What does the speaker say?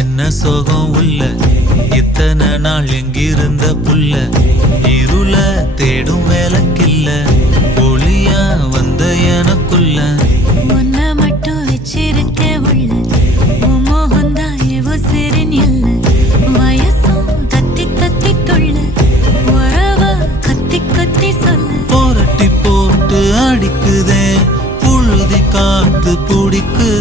என்ன சோகம் உள்ள இத்தனை நாள் எங்கிருந்த புள்ள இருள தேடும் வேலைக்கில்ல ஒளியா வந்த எனக்குள்ள உன்னை மட்டும் வச்சிருக்க உள்ள மோகந்தான் எவோ சிறின் இல்ல வயசும் தத்தி தத்தி தொள்ள உறவ கத்தி கத்தி சொல்ல போரட்டி போட்டு அடிக்குதே புழுதி காத்து பிடிக்குதே